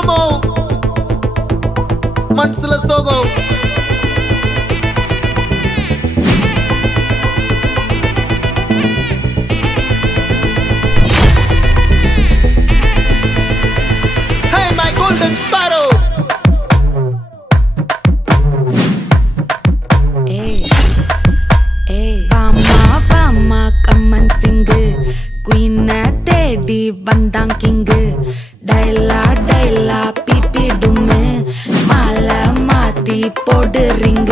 slow-mo మనసుల సోగం Hey my golden sparrow Pama kaman sing Queen teddy bandang king Daila daila pipi dume Mala mati podu ring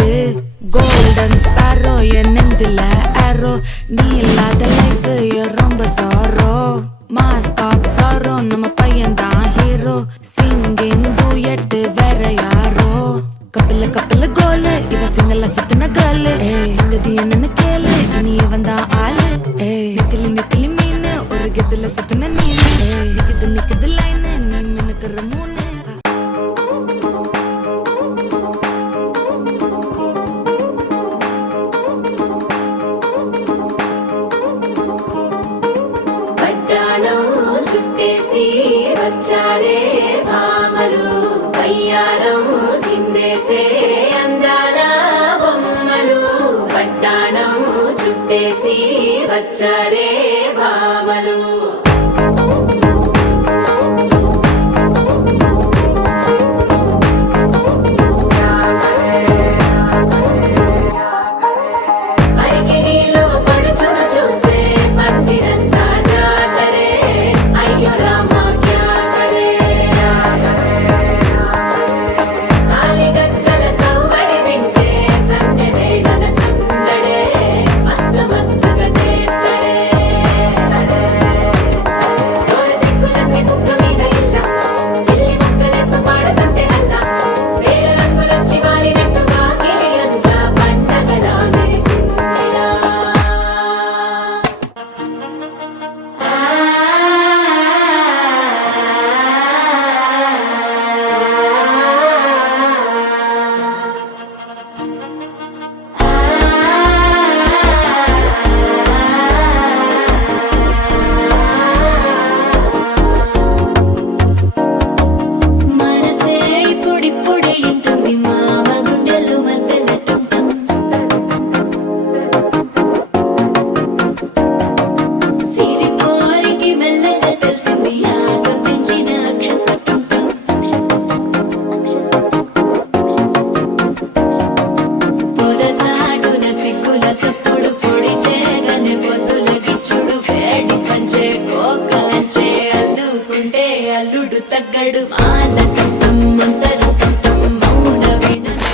Golden sparrow ya nenzila arrow Neela the life ya romba sorrow Mask of sorrow nama payan da hero Singing duet vera yaro Couple goal iva single suttana girl Singadi enna kele ini vanda aal Nikli meene oru gedula suttana neene nikid line nee menakar moon పడ్డాణం చుట్టేసి వచ్చారే భామలు పయ్యారం చిందేసే అందాల బొమ్మలు పడ్డాణం చుట్టేసి వచ్చారే భామలు అరికిడిలో పడుచును చూస్తే మందిరంతా జాతరే అయ్యో రామ క్యా కరే కాలిగజ్జల సవ్వడి వింటే సంధ్య వేళన సందడే మస్తు మస్తుగా చేత్తడే డోలు సిగ్గులన్నీ కుక్క మీద ఇల్ల పిల్లి ముక్కలేస్తూ పాడతంటే అల్ల వేల రంగులొచ్చి వాలినట్టుగా గిలి అంతా పండగలా మెరిసిందిలా మనసే ఇప్పుడిప్పుడే ఇంటుంది మామ గుండెలు మధ్యల టుంటం సిరిపోరికి మెల్లగా తెలిసింది ఆశ పెంచిన అక్షత టుంటం పొదసాటున సిగ్గుల సప్పుడు పొడి చేయగానే పొద్దుల గిచ్చుడు వేడి పంచే కోకంచే అందుకుంటే అల్లుడు తగ్గడు మాల టుంటం మంతర టుంటం మౌన వినడం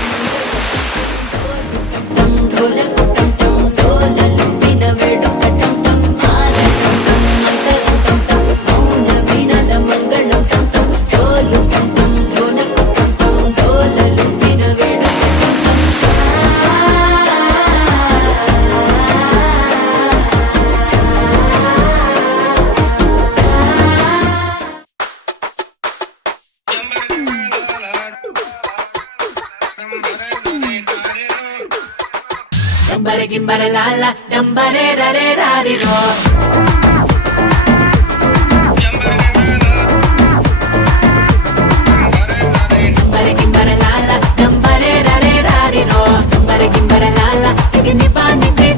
ఢోలకు టుంటం ఢోలలు విన వేడుక టుంటం మాల టుంటం మంతర టుంటం మౌన వినల మంగళం టుంటం ఢోలు టుంటం ఢోలకు టుంటం ఢోలలు విన వేడుక డంబర గింబర లాల డంబరే రరే రారిరో డంబర గింబర లాల డంబరే రరే రారిరో డంబర గింబర లాల ఇది నిపా నిపి